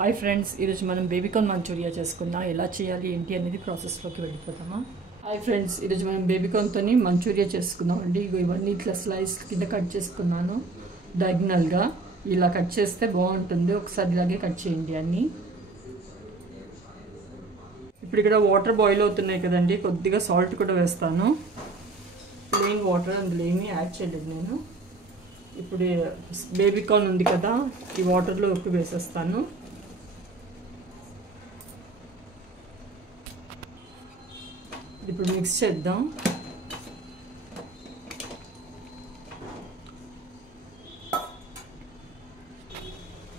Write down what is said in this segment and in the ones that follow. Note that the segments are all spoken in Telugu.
హాయ్ ఫ్రెండ్స్, ఈరోజు మనం బేబీకార్న్ మంచూరియా చేసుకుందాం. ఎలా చేయాలి ఏంటి అనేది ప్రాసెస్లోకి వెళ్ళిపోతామా. హాయ్ ఫ్రెండ్స్, ఈరోజు మనం బేబీకార్న్తో మంచూరియా చేసుకుందాం అండి. ఇవన్నీ ఇట్లా స్లైస్ కింద కట్ చేసుకున్నాను. డయాగ్నల్గా ఇలా కట్ చేస్తే బాగుంటుంది. ఒకసారి ఇలాగే కట్ చేయండి అన్నీ. ఇప్పుడు ఇక్కడ వాటర్ బాయిల్ అవుతున్నాయి కదండి, కొద్దిగా సాల్ట్ కూడా వేస్తాను. ప్లెయిన్ వాటర్, అందులో ఏమీ యాడ్ చేయలేదు నేను. ఇప్పుడు బేబీకార్న్ ఉంది కదా, ఈ వాటర్లో ఉప్పు వేసేస్తాను. ఇప్పుడు మిక్స్ చేద్దాం.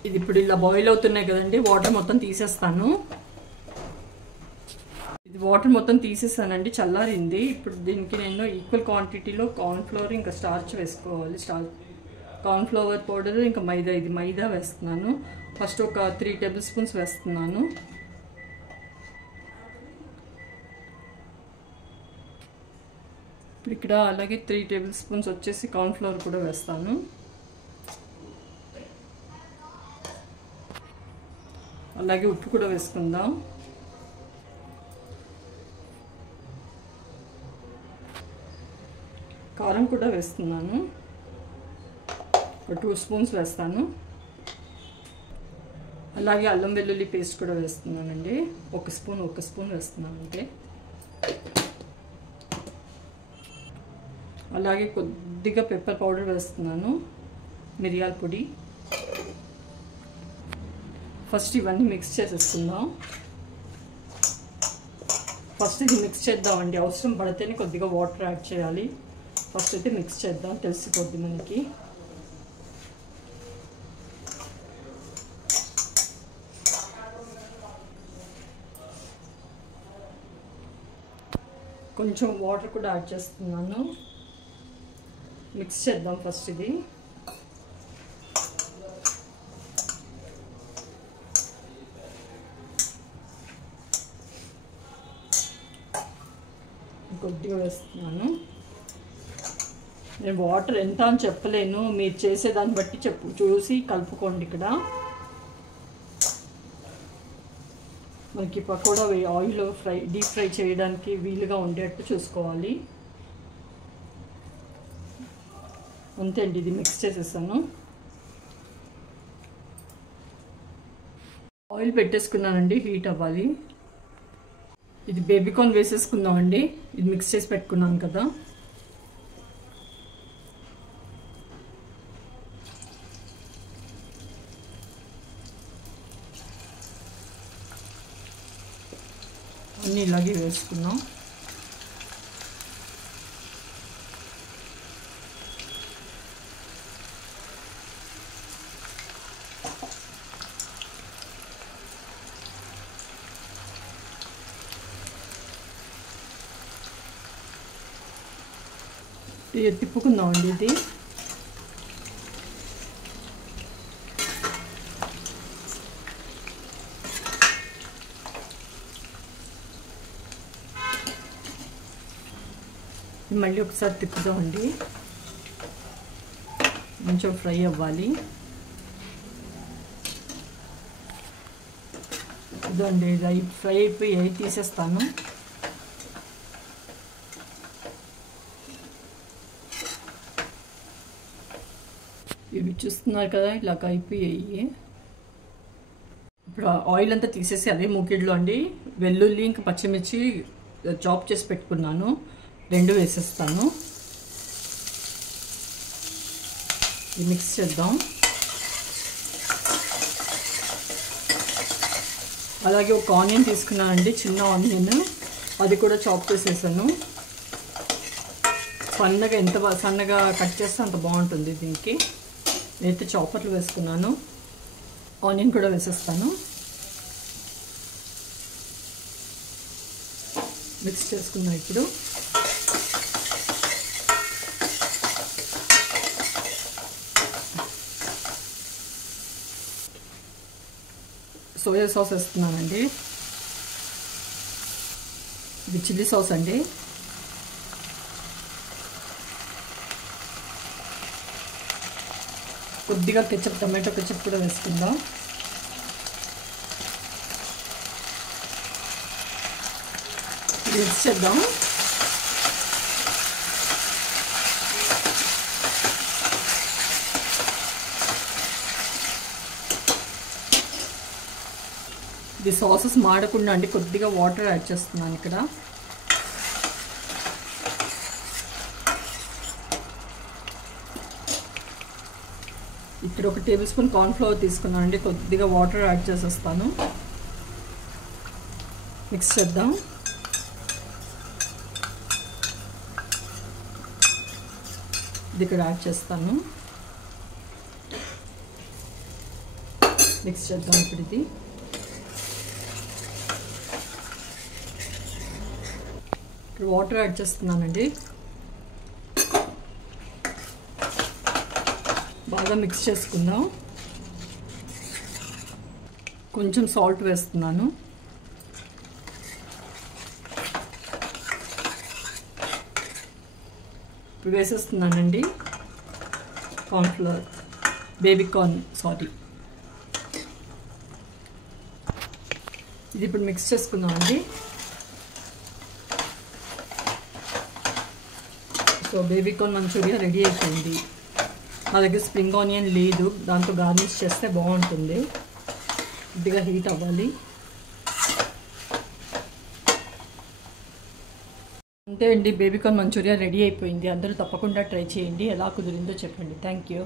ఇది ఇప్పుడు ఇలా బాయిల్ అవుతున్నాయి కదండి, వాటర్ మొత్తం తీసేస్తాను. ఇది వాటర్ మొత్తం తీసేస్తానండి, చల్లారింది. ఇప్పుడు దీనికి నేను ఈక్వల్ క్వాంటిటీలో కార్న్ఫ్లవర్ ఇంకా స్టార్చ్ వేసుకోవాలి. కార్న్ఫ్లవర్ పౌడర్ ఇంకా మైదా, ఇది మైదా వేస్తున్నాను. ఫస్ట్ ఒక 3 టేబుల్ స్పూన్స్ వేస్తున్నాను. ఇప్పుడు ఇక్కడ అలాగే 3 టేబుల్ స్పూన్స్ వచ్చేసి కార్న్ఫ్లవర్ కూడా వేస్తాను. అలాగే ఉప్పు కూడా వేసుకుందాం. కారం కూడా వేస్తున్నాను, ఒక 2 స్పూన్స్ వేస్తాను. అలాగే అల్లం వెల్లుల్లి పేస్ట్ కూడా వేస్తున్నానండి, ఒక స్పూన్ వేస్తున్నాను అంటే. అలాగే కొద్దిగా పెప్పర్ పౌడర్ వేస్తున్నాను, మిరియాల పొడి. ఫస్ట్ ఇవన్నీ మిక్స్ చేసేసుకుందాం. ఫస్ట్ ఇది మిక్స్ చేద్దామండి, అవసరం పడితేనే కొద్దిగా వాటర్ యాడ్ చేయాలి. ఫస్ట్ అయితే మిక్స్ చేద్దాం, తెలిసిపోద్ది మనకి. కొంచెం వాటర్ కూడా యాడ్ చేస్తున్నాను. మిక్స్ చేద్దాం ఫస్ట్ ఇది. కొద్దిగా వేస్తున్నాను. నేను వాటర్ ఎంత అని చెప్పలేను, మీరు చేసేదాన్ని బట్టి చూసి కలుపుకోండి. ఇక్కడ మనకి పకోడా ఆయిల్ డీప్ ఫ్రై చేయడానికి వీలుగా ఉండేట్టు చూసుకోవాలి. అంతే అండి, ఇది మిక్స్ చేసేసాను. ఆయిల్ పెట్టేసుకున్నానండి, హీట్ అవ్వాలి. ఇది బేబీకార్న్ వేసేసుకుందామండి. ఇది మిక్స్ చేసి పెట్టుకున్నాను కదా. అన్నీ ఇలాగే వేసుకున్నాం. తిప్పుకుందామండి ఇది. మళ్ళీ ఒకసారి తిప్పుదామండి, కొంచెం ఫ్రై అవ్వాలి. ఇదండి, ఇది ఫ్రై అయిపోయి తీసేస్తాను. ఇవి చూస్తున్నారు కదా, ఇలా అయిపోయాయి. ఇప్పుడు ఆయిల్ అంతా తీసేసి అదే మూకిడ్లో అండి వెల్లుల్లి ఇంకా పచ్చిమిర్చి చాప్ చేసి పెట్టుకున్నాను, 2 వేసేస్తాను. ఇది మిక్స్ చేద్దాం. అలాగే ఒక ఆనియన్ తీసుకున్నానండి, చిన్న ఆనియన్, అది కూడా చాప్ చేసేసాను. సన్నగా సన్నగా కట్ చేస్తే అంత బాగుంటుంది దీనికి. నేనైతే చాపర్లు వేసుకున్నాను. ఆనియన్ కూడా వేసేస్తాను. మిక్స్ చేసుకున్నాను. ఇప్పుడు సోయా సాస్ వేస్తున్నానండి. ఇది చిల్లీ సాస్ అండి. కొద్దిగా కెచప్, టమాటో కెచప్ కూడా వేసుకుందాం. మిక్స్ చేద్దాం. ఇది సాసెస్ మాడకుండా అండి కొద్దిగా వాటర్ యాడ్ చేస్తున్నాను ఇక్కడ. ఇక్కడ 1 టేబుల్ స్పూన్ కార్న్ఫ్లవర్ తీసుకున్నాను అండి, కొద్దిగా వాటర్ యాడ్ చేసేస్తాను. మిక్స్ చేద్దాం. ఇది ఇక్కడ యాడ్ చేస్తాను. మిక్స్ చేద్దాం. ఇప్పుడు ఇది ఇక్కడ వాటర్ యాడ్ చేస్తున్నానండి. బాగా మిక్స్ చేసుకుందాం. కొంచెం సాల్ట్ వేస్తున్నాను. ఇప్పుడు వేసేస్తున్నానండి కార్న్ఫ్లవర్, బేబీకార్న్ సారీ. ఇది ఇప్పుడు మిక్స్ చేసుకుందామండి. సో బేబీకార్న్ మంచూరియా రెడీ అయిపోయింది. నా దగ్గర స్ప్రింగ్ ఆనియన్ లేదు, దాంతో గార్నిష్ చేస్తే బాగుంటుంది. కొద్దిగా హీట్ అవ్వాలి. అంతే అండి, బేబీకార్న్ మంచూరియా రెడీ అయిపోయింది. అందరూ తప్పకుండా ట్రై చేయండి. ఎలా కుదిరిందో చెప్పండి. Thank you.